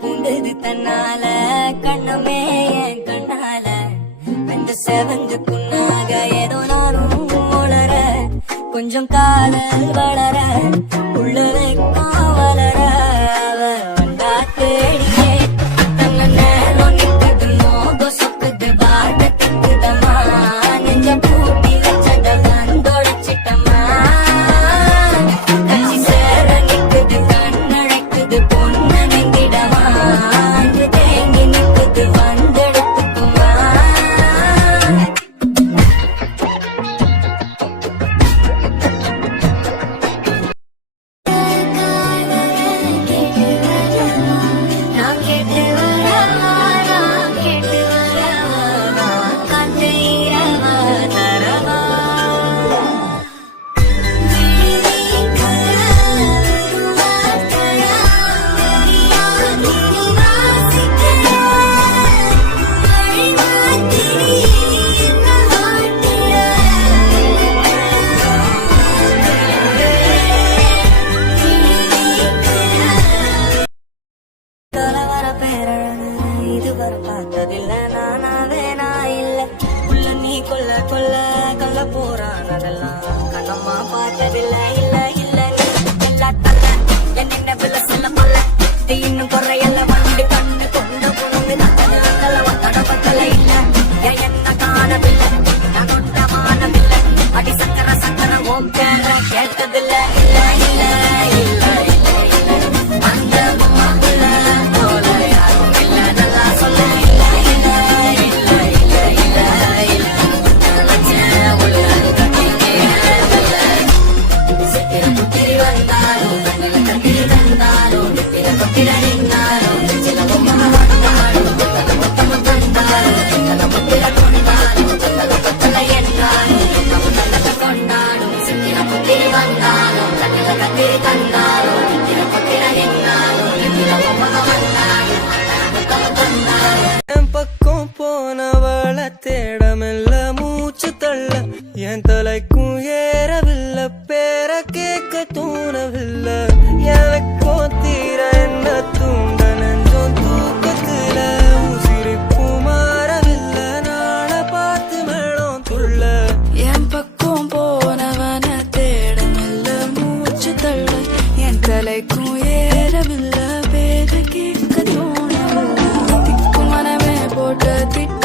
பூந்தது தன்னால கண்ணமே என் கண்ணால வெந்த செவந்து புண்ணாக ஏதோ நானும் வளர கொஞ்சம் காதல் வளர உள்ள வைக்கும் வளர அவ வந்தா தேடியே தன்ன நேரம் நிக்குது மோகம் சொக்குது வாட்ட திக்குதம்மா நெஞ்ச பூட்டி வச்சத வந்தொடைச்சிட்டம்மா கஞ்சி சேர நிக்குது கண்ணழைக்குது பொண்ணு நெங்கிடமா அங்கு தேங்கி நிக்குது வந்தெடுத்துக்குமா நான் கேட்டு வரவா நான் கேட்டு வரவா காற்று இரவா தரவா கலவர பேரழகு இதுவரை பார்த்ததில்ல நானாவே நான் இல்ல உள்ள நீ கொல்ல கொல்ல கல்ல போறான் அதெல்லாம் கண்ணம்மா பார்த்ததில்ல இல்ல இல்ல எல்லா தல்ல என் நினைவுல சொல்ல கொல்ல இது இன்னும் குறையல்ல வண்டு கண்ணு கொண்டு பொண்ணு நக்கல வந்தட பத்தல இல்ல என் என்ன காணவில்லை நான் கொண்ட மானவில்லை அடி சக்கர சக்கர ஓம் பேர கேட்டதில்ல இல்ல இல்ல இல்ல இல்ல இல்ல அந்த மாப்பிள்ள போல யாரும் இல்ல நல்லா சொல்ல இல்ல இல்ல இல்ல இல்ல இல்ல இல்ல நினைச்சேன் உள்ள கட்டியே சித்திர புத்திரி வந்தாலும் கண்ணில கத்திரி தந்தாலும் நித்திர கொத்திர நின்னாலும் சில பொம்மை வந்தாலும் புத்தக மொத்தமும் தந்தாலும் சித்தல புத்திர கொண்டாலும் சித்தல கொத்தல என்றாலும் நல்லத கொண்டாலும் சித்திர புத்திரி வந்தாலும் கண்ணில கத்திரி தந்தாலும் நித்திர கொத்திர நின்னாலும் நித்திர பொம்மை வந்தாலும் புத்தக தந்தாலும் என் பக்கம் போனவள தேடமெல்ல மூச்சு தள்ள என் தலைக்கும் ஏறவில்லை பேர கேட்க தூணவில்லை எனக்கோ தீர என்ன தூண்ட நெஞ்சோம் தூக்கத்துல உசிரிப்பு மாறவில்லை நாள பார்த்து மேளம் துள்ள என் பக்கம் போனவன தேடமில்ல மூச்சு தள்ள என் தலைக்கும் ஏறவில்லை பேர கேட்க தோணவில்லை திக்கு மனமே போட்ட திட்டு